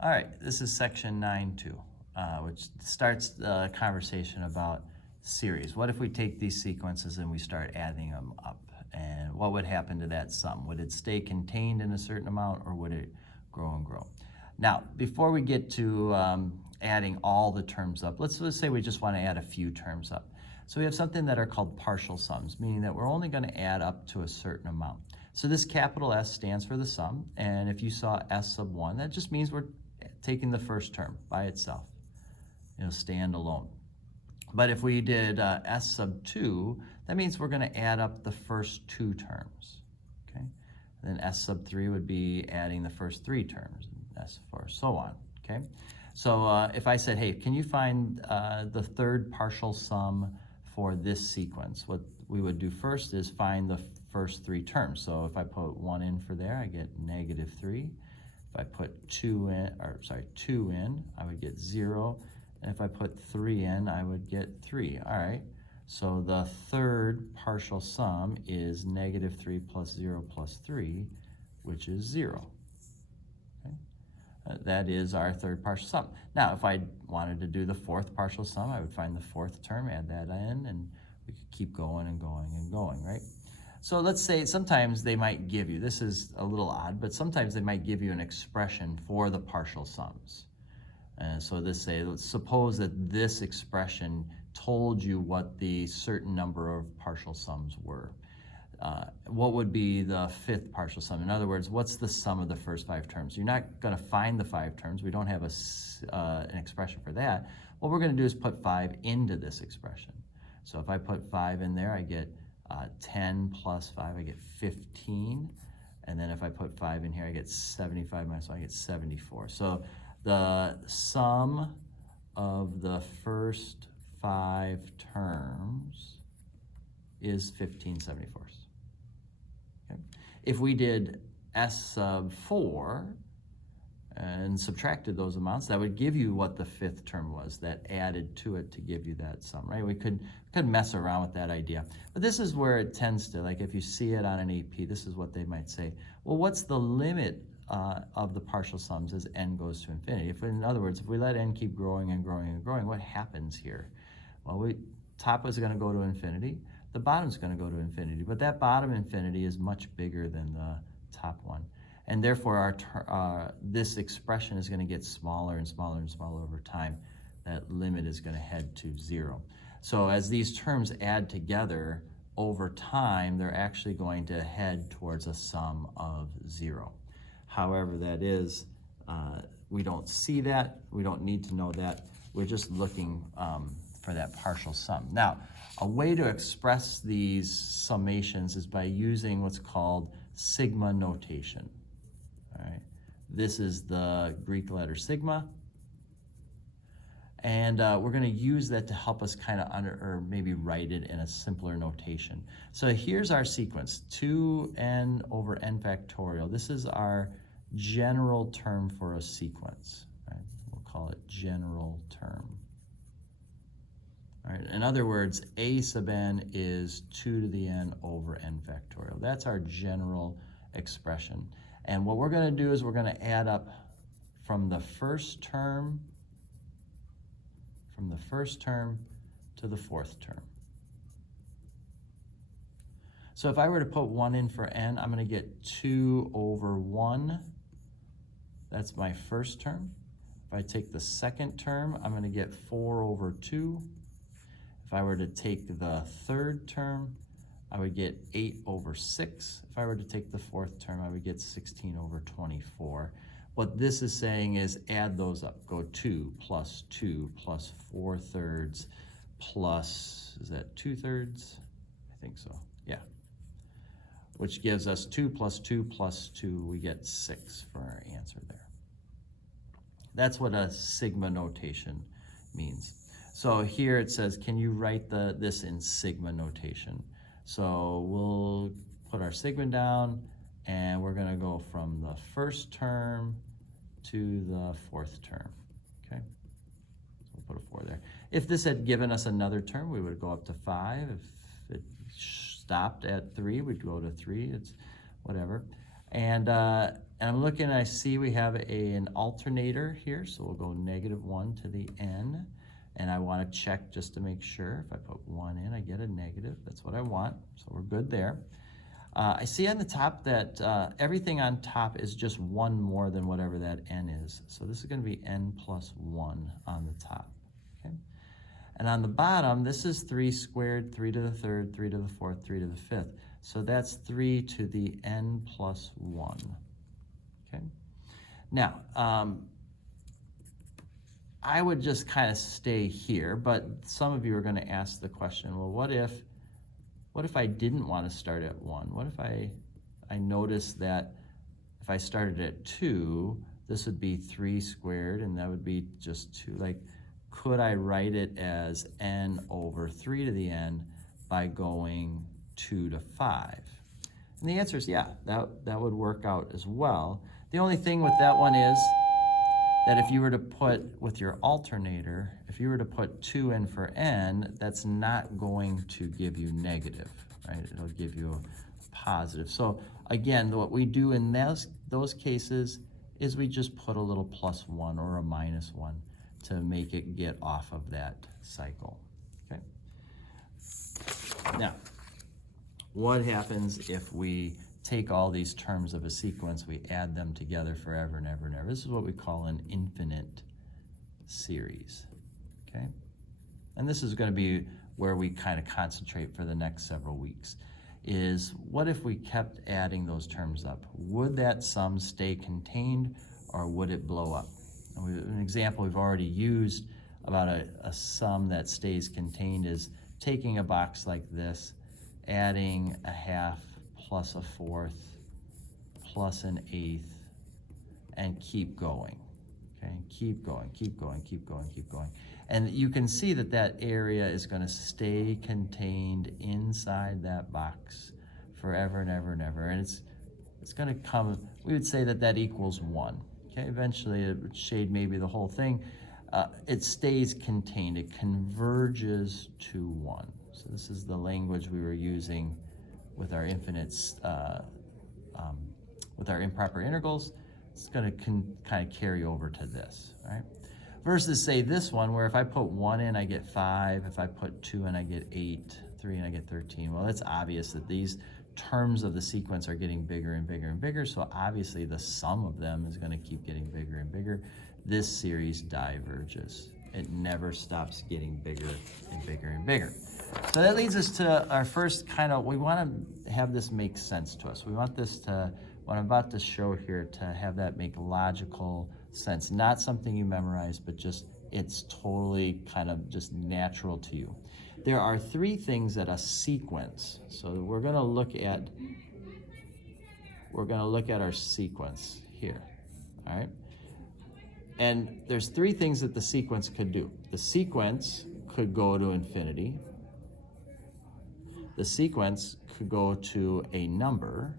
All right, this is section 9.2, which starts the conversation about series. What if we take these sequences and we start adding them up? And what would happen to that sum? Would it stay contained in a certain amount, or would it grow and grow? Now, before we get to adding all the terms up, let's say we just want to add a few terms up. So we have something that are called partial sums, meaning that we're only going to add up to a certain amount. So this capital S stands for the sum, and if you saw S sub 1, that just means we're taking the first term by itself. It'll stand alone. But if we did S sub 2, that means we're going to add up the first two terms. Okay? And then S sub 3 would be adding the first three terms, S for so on. Okay? So if I said, hey, can you find the third partial sum for this sequence? What we would do first is find the first three terms. So if I put 1 in for there, I get -3. If I put 2 in, I would get 0. And if I put 3 in, I would get 3. All right, so the third partial sum is -3 plus 0 plus 3, which is 0. Okay? That is our third partial sum. Now, if I wanted to do the fourth partial sum, I would find the fourth term, add that in, and we could keep going and going and going, right? So let's say sometimes they might give you, this is a little odd, but sometimes they might give you an expression for the partial sums. So let's suppose that this expression told you what the certain number of partial sums were. What would be the fifth partial sum? In other words, what's the sum of the first 5 terms? You're not going to find the 5 terms. We don't have an expression for that. What we're going to do is put 5 into this expression. So if I put 5 in there, I get 10 plus 5, I get 15. And then if I put 5 in here, I get 75 minus 1, I get 74. So the sum of the first 5 terms is 15/74. Okay. If we did S sub 4 and subtracted those amounts, that would give you what the fifth term was that added to it to give you that sum, right? We could mess around with that idea. But this is where it tends to, like if you see it on an AP, this is what they might say. Well, what's the limit of the partial sums as n goes to infinity? In other words, if we let n keep growing and growing and growing, what happens here? Well, top is going to go to infinity. The bottom is going to go to infinity. But that bottom infinity is much bigger than the top one. And therefore, this expression is going to get smaller and smaller and smaller over time. That limit is going to head to 0. So as these terms add together, over time, they're actually going to head towards a sum of 0. However that is, we don't see that. We don't need to know that. We're just looking for that partial sum. Now, a way to express these summations is by using what's called sigma notation. All right. This is the Greek letter sigma. And we're going to use that to help us kind of or maybe write it in a simpler notation. So here's our sequence, 2n over n factorial. This is our general term for a sequence. Right? We'll call it general term. All right. In other words, a sub n is 2 to the n over n factorial. That's our general expression. And what we're going to do is we're going to add up from the first term to the fourth term. So if I were to put 1 in for n, I'm going to get 2 over 1. That's my first term. If I take the second term, I'm going to get 4 over 2. If I were to take the third term, I would get 8 over 6. If I were to take the fourth term, I would get 16 over 24. What this is saying is add those up. Go 2 plus 4/3 plus, is that 2/3? I think so, yeah. Which gives us 2 plus 2 plus 2, we get 6 for our answer there. That's what a sigma notation means. So here it says, can you write this in sigma notation? So we'll put our sigma down, and we're going to go from the first term to the fourth term, okay? So we'll put a 4 there. If this had given us another term, we would go up to 5. If it stopped at 3, we'd go to 3. It's whatever. And And I'm looking, I see we have an alternator here, so we'll go -1 to the n. And I want to check just to make sure. If I put 1 in, I get a negative. That's what I want, so we're good there. I see on the top that everything on top is just 1 more than whatever that n is. So this is going to be n plus 1 on the top. Okay? And on the bottom, this is 3 squared, 3 to the third, 3 to the fourth, 3 to the fifth. So that's 3 to the n plus 1. Okay? Now, I would just kind of stay here, but some of you are going to ask the question, well, what if I didn't want to start at 1? What if I noticed that if I started at 2, this would be 3 squared, and that would be just 2. Like, could I write it as n over 3 to the n by going 2 to 5? And the answer is yeah, that would work out as well. The only thing with that one is that if you were to put, with your alternator, if you were to put 2 in for n, that's not going to give you negative, right? It'll give you a positive. So again, what we do in those cases is we just put a little +1 or a -1 to make it get off of that cycle, okay? Now, what happens if we take all these terms of a sequence, we add them together forever and ever and ever? This is what we call an infinite series, okay? And this is going to be where we kind of concentrate for the next several weeks, is what if we kept adding those terms up? Would that sum stay contained, or would it blow up? An example we've already used about a sum that stays contained is taking a box like this, adding a half plus a fourth plus an eighth, and keep going, okay? Keep going, keep going, keep going, keep going. And you can see that that area is going to stay contained inside that box forever and ever and ever. And it's going to come, we would say that equals 1. Okay, eventually it would shade maybe the whole thing. It stays contained, it converges to 1. So this is the language we were using with our with our improper integrals. It's going to kind of carry over to this, right? Versus say this one, where if I put 1 in, I get 5. If I put 2 in, I get 8. 3 and I get 13. Well, it's obvious that these terms of the sequence are getting bigger and bigger and bigger, so obviously the sum of them is going to keep getting bigger and bigger. This series diverges. It never stops getting bigger and bigger and bigger. So that leads us to our first kind of, we want to have this make sense to us. We want this to, what I'm about to show here, to have that make logical sense. Not something you memorize, but just it's totally kind of just natural to you. There are 3 things that a sequence, so we're going to look at our sequence here, all right? And there's 3 things that the sequence could do. The sequence could go to infinity. The sequence could go to a number,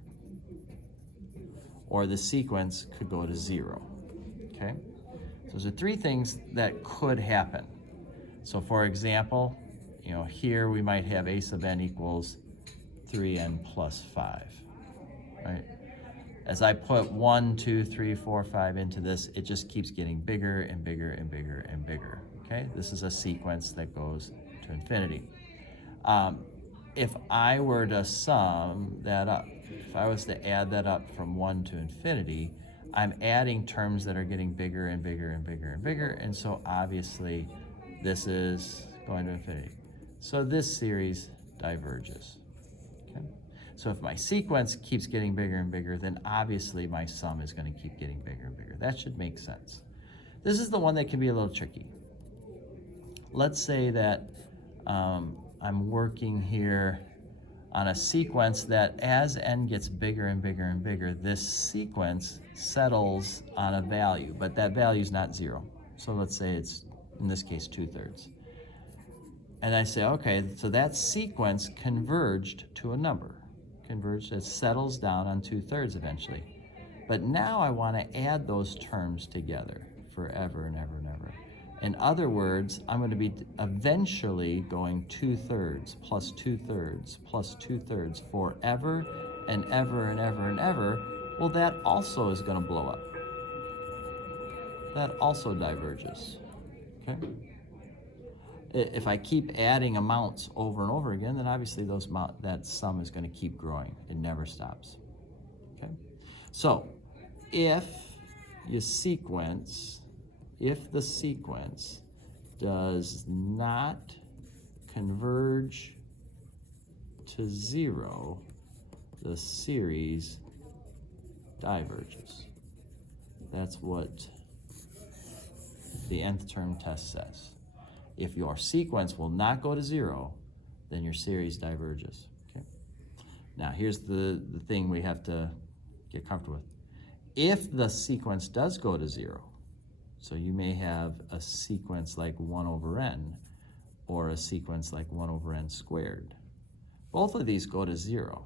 or the sequence could go to 0, okay? So those are 3 things that could happen. So for example, you know, here we might have a sub n equals 3n plus 5, right? As I put 1, 2, 3, 4, 5 into this, it just keeps getting bigger and bigger and bigger and bigger, okay? This is a sequence that goes to infinity. If I were to sum that up, if I was to add that up from 1 to infinity, I'm adding terms that are getting bigger and bigger and bigger and bigger, and so obviously this is going to infinity. So this series diverges, okay? So if my sequence keeps getting bigger and bigger, then obviously my sum is going to keep getting bigger and bigger. That should make sense. This is the one that can be a little tricky. Let's say that I'm working here on a sequence that as n gets bigger and bigger and bigger, this sequence settles on a value, but that value is not 0. So let's say it's, in this case, 2/3. And I say, okay, so that sequence converged to a number. Converged, it settles down on 2/3 eventually. But now I want to add those terms together forever and ever and ever. In other words, I'm going to be eventually going 2/3 plus 2/3 plus 2/3 forever and ever and ever and ever well, that also is going to blow up. That also diverges, okay? If I keep adding amounts over and over again, then obviously that sum is going to keep growing. It never stops, okay? So if the sequence does not converge to 0, the series diverges. That's what the nth term test says. If your sequence will not go to 0, then your series diverges. Okay. Now here's the thing we have to get comfortable with. If the sequence does go to 0, so you may have a sequence like 1 over n, or a sequence like 1 over n squared. Both of these go to 0,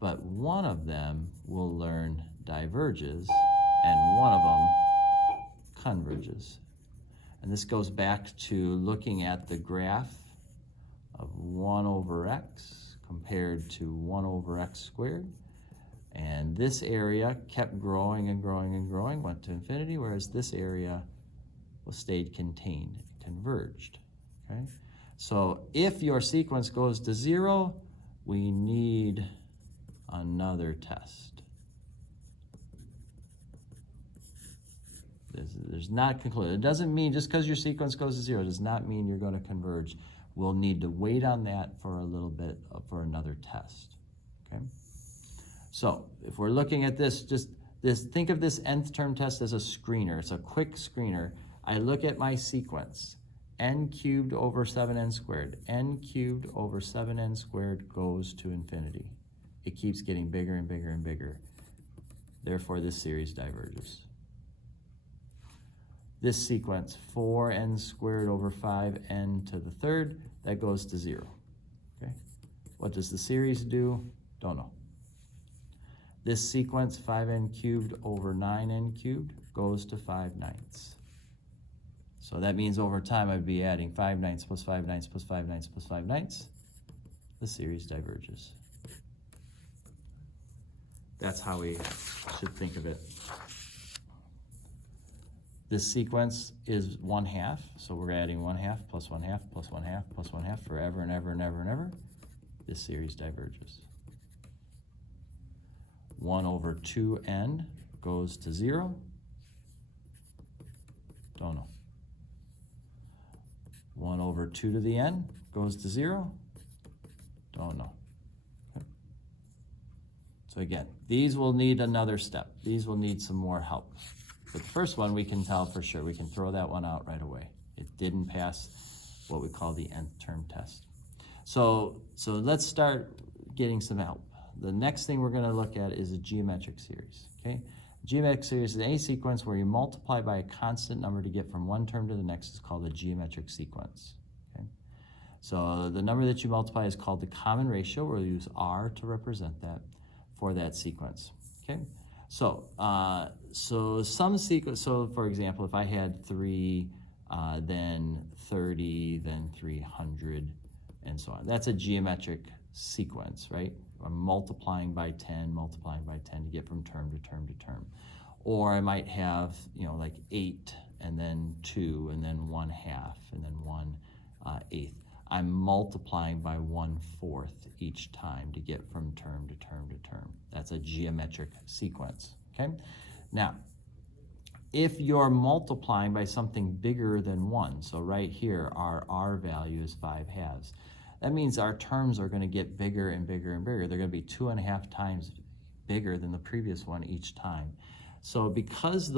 but one of them will learn diverges, and one of them converges. And this goes back to looking at the graph of 1 over x compared to 1 over x squared. And this area kept growing and growing and growing, went to infinity, whereas this area stayed contained, converged, okay? So if your sequence goes to 0, we need another test. There's not concluded. It doesn't mean just because your sequence goes to 0 does not mean you're going to converge. We'll need to wait on that for a little bit for another test, okay? So if we're looking at this, think of this nth term test as a screener. It's a quick screener. I look at my sequence, n cubed over 7n squared. N cubed over 7n squared goes to infinity. It keeps getting bigger and bigger and bigger. Therefore, this series diverges. This sequence, 4n squared over 5n to the third, that goes to 0, okay? What does the series do? Don't know. This sequence, 5n cubed over 9n cubed, goes to 5/9. So that means over time I'd be adding 5/9 plus 5/9 plus 5/9 plus 5/9. The series diverges. That's how we should think of it. This sequence is 1/2, so we're adding 1/2 plus 1/2 plus 1/2 plus 1/2 forever and ever and ever and ever. This series diverges. 1 over 2n goes to 0. Don't know. 1 over 2 to the n goes to 0. Don't know. Okay. So again, these will need another step. These will need some more help. But the first one we can tell for sure. We can throw that one out right away. It didn't pass what we call the nth term test. So let's start getting some help. The next thing we're going to look at is a geometric series, okay? Geometric series is any sequence where you multiply by a constant number to get from one term to the next is called a geometric sequence, okay? So the number that you multiply is called the common ratio. We'll use r to represent that for that sequence, okay? So, some sequence, so for example, if I had 3, then 30, then 300, and so on. That's a geometric sequence, right? I'm multiplying by 10 to get from term to term to term. Or I might have, like 8, and then 2, and then 1/2, and then 1/8. I'm multiplying by 1/4 each time to get from term to term to term. That's a geometric sequence, okay? Now, if you're multiplying by something bigger than 1, so right here, our r value is 5/2, that means our terms are going to get bigger and bigger and bigger. They're going to be 2.5 times bigger than the previous one each time. So because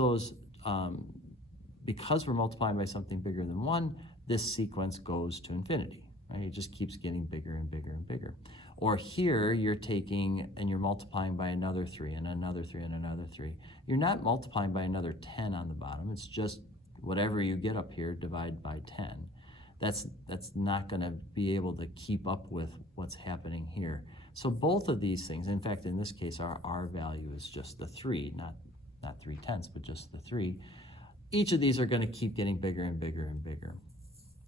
we're multiplying by something bigger than 1, this sequence goes to infinity, right? It just keeps getting bigger and bigger and bigger. Or here, you're taking and you're multiplying by another 3 and another 3 and another 3. You're not multiplying by another 10 on the bottom. It's just whatever you get up here, divide by 10. That's not going to be able to keep up with what's happening here. So both of these things, in fact, in this case, our r value is just the 3, not 3/10, but just the 3. Each of these are going to keep getting bigger and bigger and bigger.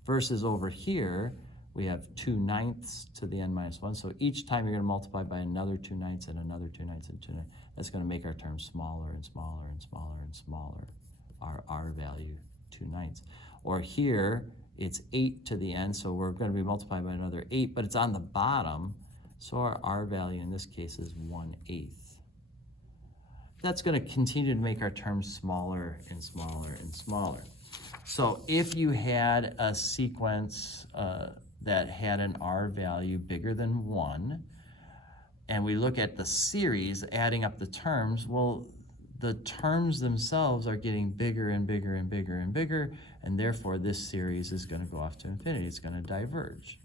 Versus over here, we have 2/9 to the n minus 1. So each time you're going to multiply by another 2/9 and another 2/9 and 2/9. That's going to make our term smaller and smaller and smaller and smaller, our R value 2/9. Or here, it's 8 to the n, so we're going to be multiplied by another 8, but it's on the bottom, so our R value in this case is 1/8. That's going to continue to make our terms smaller and smaller and smaller. So if you had a sequence that had an R value bigger than 1, and we look at the series adding up the terms, well, the terms themselves are getting bigger and bigger and bigger and bigger, and therefore this series is going to go off to infinity. It's going to diverge.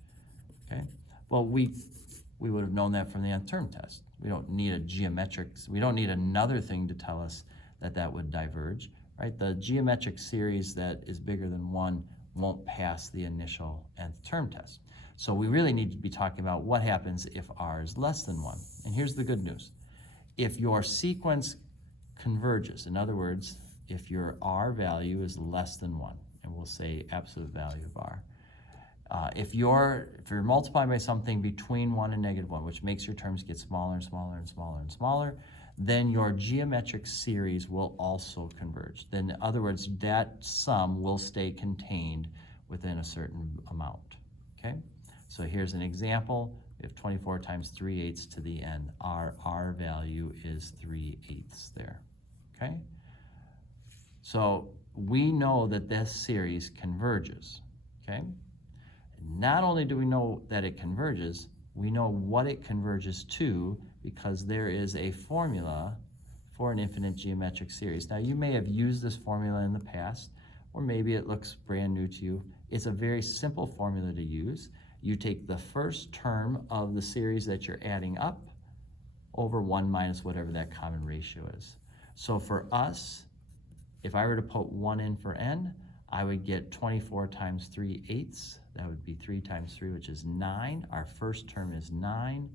Okay? Well, we would have known that from the nth term test. We don't need we don't need another thing to tell us that that would diverge, right? The geometric series that is bigger than 1 won't pass the initial nth term test. So we really need to be talking about what happens if R is less than 1. And here's the good news. If your sequence converges, in other words, if your R value is less than 1, and we'll say absolute value of R, if you're multiplying by something between 1 and negative 1, which makes your terms get smaller and smaller and smaller and smaller, then your geometric series will also converge. Then, in other words, that sum will stay contained within a certain amount, okay? So here's an example. We have 24 times 3/8 to the n. Our R value is 3/8 there, okay? So we know that this series converges, okay? Not only do we know that it converges, we know what it converges to because there is a formula for an infinite geometric series. Now, you may have used this formula in the past, or maybe it looks brand new to you. It's a very simple formula to use. You take the first term of the series that you're adding up over 1 minus whatever that common ratio is. So for us, if I were to put 1 in for n, I would get 24 times 3/8. That would be 3 times 3, which is 9. Our first term is 9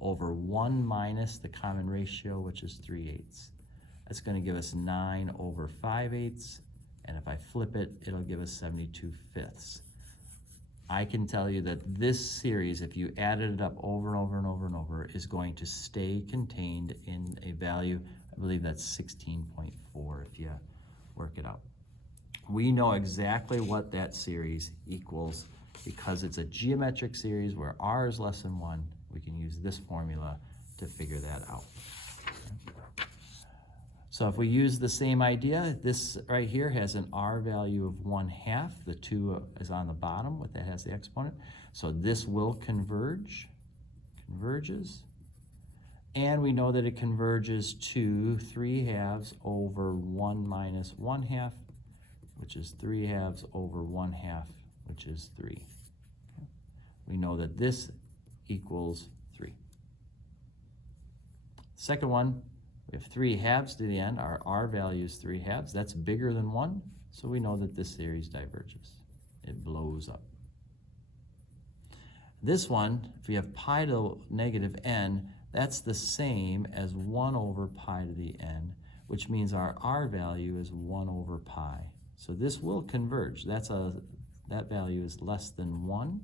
over 1 minus the common ratio, which is 3/8. That's going to give us 9 over 5/8. And if I flip it, it'll give us 72/5. I can tell you that this series, if you added it up over and over and over and over, is going to stay contained in a value, I believe that's 16.4 if you work it out. We know exactly what that series equals because it's a geometric series where R is less than 1. We can use this formula to figure that out. So if we use the same idea, this right here has an R value of 1/2. The 2 is on the bottom, what that has the exponent. So this will converges. And we know that it converges to 3/2 over 1 minus 1/2, which is 3/2 over 1/2, which is 3. We know that this equals 3. Second one, we have 3/2 to the end. Our R value is 3/2. That's bigger than 1, so we know that this series diverges. It blows up. This one, if we have pi to negative n, that's the same as 1 over pi to the n, which means our R value is 1 over pi. So this will converge. That value is less than 1.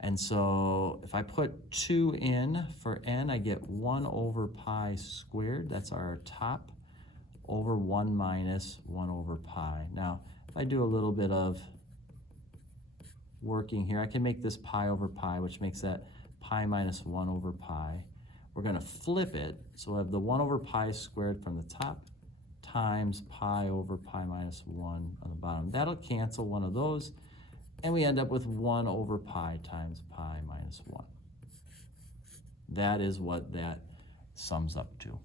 And so if I put 2 in for n, I get 1 over pi squared. That's our top, over 1 minus 1 over pi. Now, if I do a little bit of working here, I can make this pi over pi, which makes that pi minus 1 over pi. We're going to flip it, so we'll have the 1 over pi squared from the top times pi over pi minus 1 on the bottom. That'll cancel one of those, and we end up with 1 over pi times pi minus 1. That is what that sums up to.